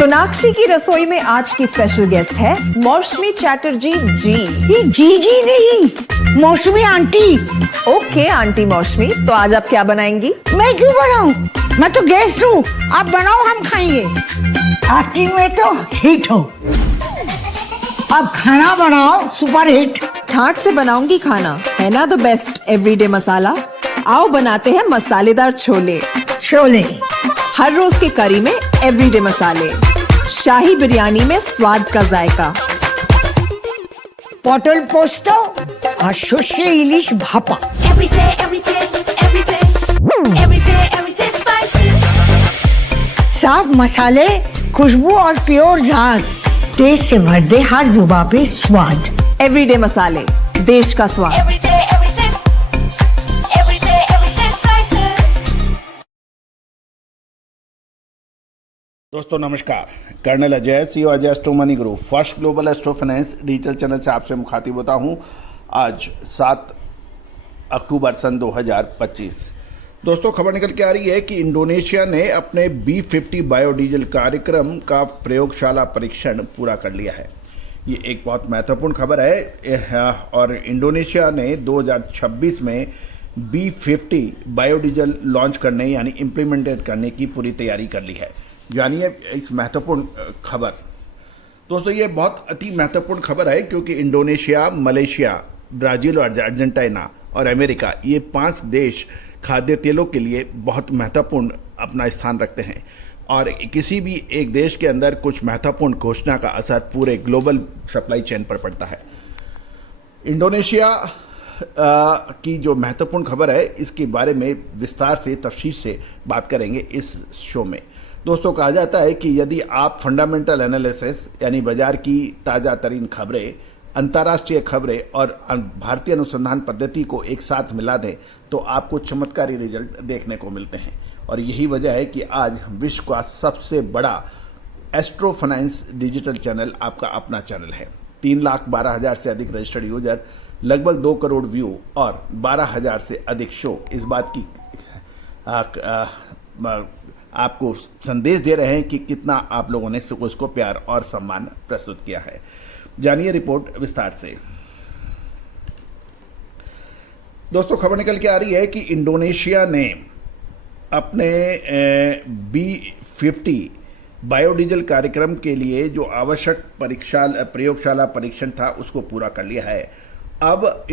सोनाक्षी की रसोई में आज की स्पेशल गेस्ट है मौसमी चैटर्जी जी। ये जी नहीं, मौसमी आंटी। ओके आंटी मौसमी, तो आज आप क्या बनाएंगी? मैं क्यों बनाऊं? मैं तो गेस्ट हूँ, आप बनाओ हम खाएंगे। एक्टिंग में तो हिट हो, अब खाना बनाओ सुपर हिट। ठाट से बनाऊंगी खाना, है ना द बेस्ट एवरीडे मसाला। आओ बनाते हैं मसालेदार छोले। छोले हर रोज के करी में एवरीडे मसाले, शाही बिरयानी में स्वाद का जायका। পটল পোস্ত আর সর্ষে ইলিশ ভাপা। साफ मसाले, खुशबू और प्योर झाग, टेस्ट से भर दे हर जुबान पे स्वाद। एवरीडे मसाले, देश का स्वाद। दोस्तों नमस्कार, colonel Ajay CEO Ajay astro money group first global astro finance digital channel से आपसे मुखातिब होता हूं। आज 7 अक्टूबर सन 2025। दोस्तों खबर निकल के आ रही है कि इंडोनेशिया ने अपने B50 बायोडीजल कार्यक्रम का प्रयोगशाला परीक्षण पूरा कर लिया है। ये एक बहुत महत्वपूर्ण खबर है और इंडोनेशिया ने 2026 में B50 बायोडीजल लॉन्च करने यानी इम्प्लीमेंटेड करने की पूरी तैयारी कर ली है। जानिए इस महत्वपूर्ण खबर। दोस्तों ये बहुत अति महत्वपूर्ण खबर है क्योंकि इंडोनेशिया, मलेशिया, ब्राज़ील और अर्जेंटीना और अमेरिका, ये 5 देश खाद्य तेलों के लिए बहुत महत्वपूर्ण अपना स्थान रखते हैं और किसी भी एक देश के अंदर कुछ महत्वपूर्ण घोषणा का असर पूरे ग्लोबल सप्लाई चेन पर पड़ता है। इंडोनेशिया की जो महत्वपूर्ण खबर है इसके बारे में विस्तार से तफसील से बात करेंगे इस शो में। दोस्तों कहा जाता है कि यदि आप फंडामेंटल एनालिसिस यानी बाजार की ताज़ा तरीन खबरें, अंतर्राष्ट्रीय खबरें और भारतीय अनुसंधान पद्धति को एक साथ मिला दें तो आपको चमत्कारी रिजल्ट देखने को मिलते हैं। और यही वजह है कि आज विश्व का सबसे बड़ा एस्ट्रो फाइनेंस डिजिटल चैनल आपका अपना चैनल है। 3,12,000 से अधिक रजिस्टर्ड यूजर, लगभग 2 करोड़ व्यू और 12,000 से अधिक शो इस बात की आपको संदेश दे रहे हैं कि कितना आप लोगों ने उसको प्यार और सम्मान प्रस्तुत किया है। जानिए रिपोर्ट विस्तार से। दोस्तों खबर निकल के आ रही है कि इंडोनेशिया ने अपने B50 बायोडीजल कार्यक्रम के लिए जो आवश्यक प्रयोगशाला परीक्षण था उसको पूरा कर लिया है। अब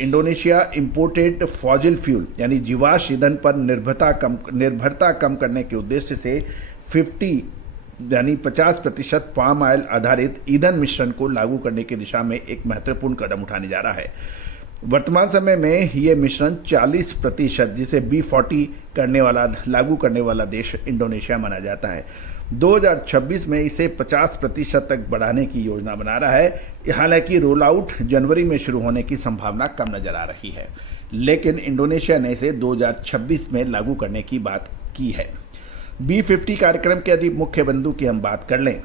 इंडोनेशिया इंपोर्टेड फॉसिल फ्यूल यानी जीवाश्म ईंधन पर निर्भरता कम करने के उद्देश्य से 50% पाम ऑयल आधारित ईंधन मिश्रण को लागू करने की दिशा में एक महत्वपूर्ण कदम उठाने जा रहा है। वर्तमान समय में ये मिश्रण 40% जिसे B40 लागू करने वाला देश इंडोनेशिया माना जाता है। 2026 में इसे 50% तक बढ़ाने की योजना बना रहा है। हालांकि रोल आउट जनवरी में शुरू होने की संभावना कम नजर आ रही है, लेकिन इंडोनेशिया ने इसे 2026 में लागू करने की बात की है। B50 कार्यक्रम के यदि मुख्य बिंदु की हम बात कर लें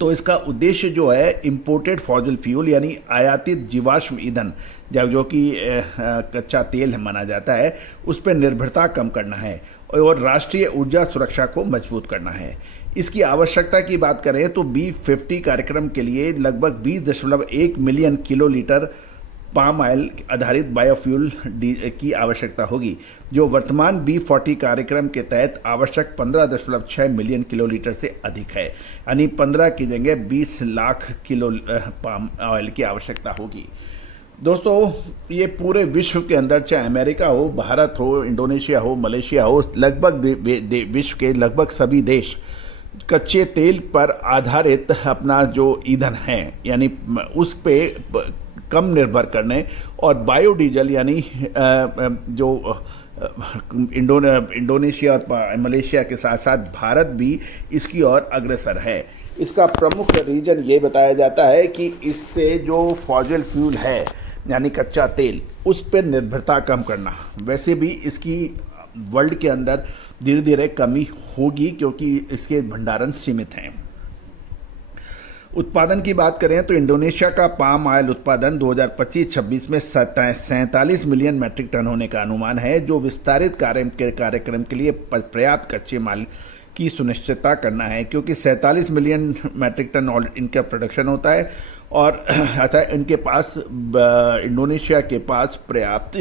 तो इसका उद्देश्य जो है इंपोर्टेड फॉसिल फ्यूल यानी आयातित जीवाश्म ईंधन जो कि कच्चा तेल माना जाता है उस पर निर्भरता कम करना है और राष्ट्रीय ऊर्जा सुरक्षा को मजबूत करना है। इसकी आवश्यकता की बात करें तो B50 कार्यक्रम के लिए लगभग 20.1 मिलियन किलोलीटर पाम ऑयल आधारित बायोफ्यूल की आवश्यकता होगी, जो वर्तमान B40 कार्यक्रम के तहत आवश्यक 15.6 मिलियन किलोलीटर से अधिक है। यानी 15 की जगह 20 लाख किलो पाम ऑयल की आवश्यकता होगी। दोस्तों ये पूरे विश्व के अंदर, चाहे अमेरिका हो, भारत हो, इंडोनेशिया हो, मलेशिया हो, लगभग विश्व के लगभग सभी देश कच्चे तेल पर आधारित अपना जो ईंधन है यानी उस पे कम निर्भर करने और बायोडीजल यानी जो इंडोनेशिया और मलेशिया के साथ साथ भारत भी इसकी ओर अग्रसर है। इसका प्रमुख रीजन ये बताया जाता है कि इससे जो फॉसिल फ्यूल है यानी कच्चा तेल उस पर निर्भरता कम करना। वैसे भी इसकी वर्ल्ड के अंदर धीरे धीरे कमी होगी क्योंकि इसके भंडारण सीमित हैं। उत्पादन की बात करें तो इंडोनेशिया का पाम ऑयल उत्पादन 2025-26 में 47 मिलियन मैट्रिक टन होने का अनुमान है, जो विस्तारित कार्यक्रम के लिए पर्याप्त कच्चे माल की सुनिश्चितता करना है, क्योंकि 47 मिलियन मैट्रिक टन इनका प्रोडक्शन होता है और अतः इनके पास इंडोनेशिया के पास पर्याप्त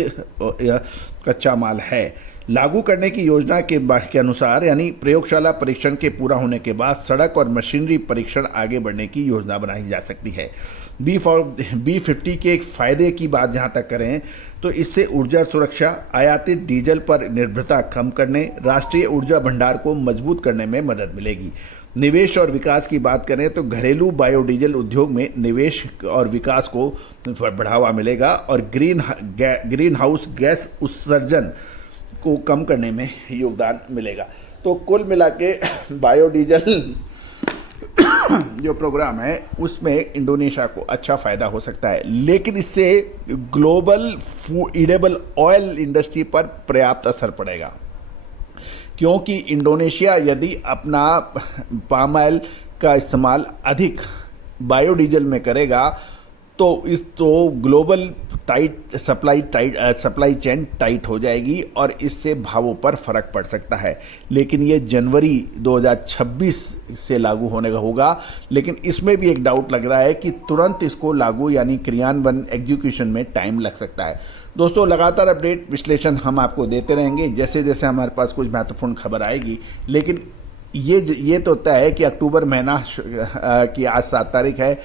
कच्चा माल है। लागू करने की योजना के अनुसार यानी प्रयोगशाला परीक्षण के पूरा होने के बाद सड़क और मशीनरी परीक्षण आगे बढ़ने की योजना बनाई जा सकती है। B50 के एक फायदे की बात जहां तक करें तो इससे ऊर्जा सुरक्षा, आयातित डीजल पर निर्भरता कम करने, राष्ट्रीय ऊर्जा भंडार को मजबूत करने में मदद मिलेगी। निवेश और विकास की बात करें तो घरेलू बायोडीजल उद्योग में निवेश और विकास को बढ़ावा मिलेगा और ग्रीन हाउस गैस उत्सर्जन को कम करने में योगदान मिलेगा। तो कुल मिला के बायोडीजल जो प्रोग्राम है उसमें इंडोनेशिया को अच्छा फायदा हो सकता है, लेकिन इससे ग्लोबल ईडेबल ऑयल इंडस्ट्री पर पर्याप्त असर पड़ेगा, क्योंकि इंडोनेशिया यदि अपना पाम ऑयल का इस्तेमाल अधिक बायोडीजल में करेगा तो ग्लोबल सप्लाई चेन टाइट हो जाएगी और इससे भावों पर फर्क पड़ सकता है। लेकिन ये जनवरी 2026 से लागू होने का होगा, लेकिन इसमें भी एक डाउट लग रहा है कि तुरंत इसको लागू यानी क्रियान्वयन एग्जीक्यूशन में टाइम लग सकता है। दोस्तों, लगातार अपडेट विश्लेषण हम आपको देते रहेंगे जैसे जैसे हमारे पास कुछ महत्वपूर्ण खबर आएगी। लेकिन ये तो तय है कि अक्टूबर महीना की आज 7 तारीख है,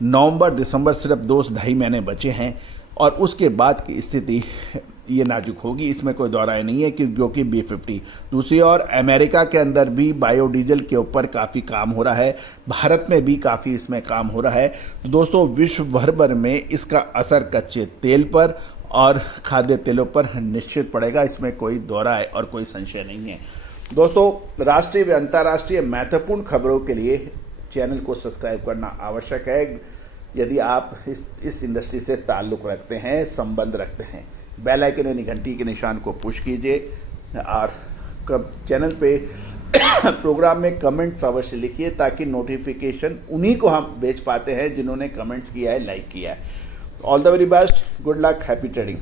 नवंबर दिसंबर सिर्फ 2-2.5 महीने बचे हैं और उसके बाद की स्थिति ये नाजुक होगी, इसमें कोई दो राय नहीं है क्योंकि B50। दूसरी ओर अमेरिका के अंदर भी बायोडीजल के ऊपर काफ़ी काम हो रहा है, भारत में भी काफ़ी इसमें काम हो रहा है। तो दोस्तों, विश्व भर में इसका असर कच्चे तेल पर और खाद्य तेलों पर निश्चित पड़ेगा, इसमें कोई दो राय और कोई संशय नहीं है। दोस्तों, राष्ट्रीय व अंतर्राष्ट्रीय महत्वपूर्ण खबरों के लिए चैनल को सब्सक्राइब करना आवश्यक है यदि आप इस इंडस्ट्री से ताल्लुक़ रखते हैं, संबंध रखते हैं। बेल आइकन यानी घंटी के निशान को पुश कीजिए और चैनल पे प्रोग्राम में कमेंट्स अवश्य लिखिए ताकि नोटिफिकेशन उन्हीं को हम भेज पाते हैं जिन्होंने कमेंट्स किया है, लाइक किया है। All the very best, good luck, happy trading.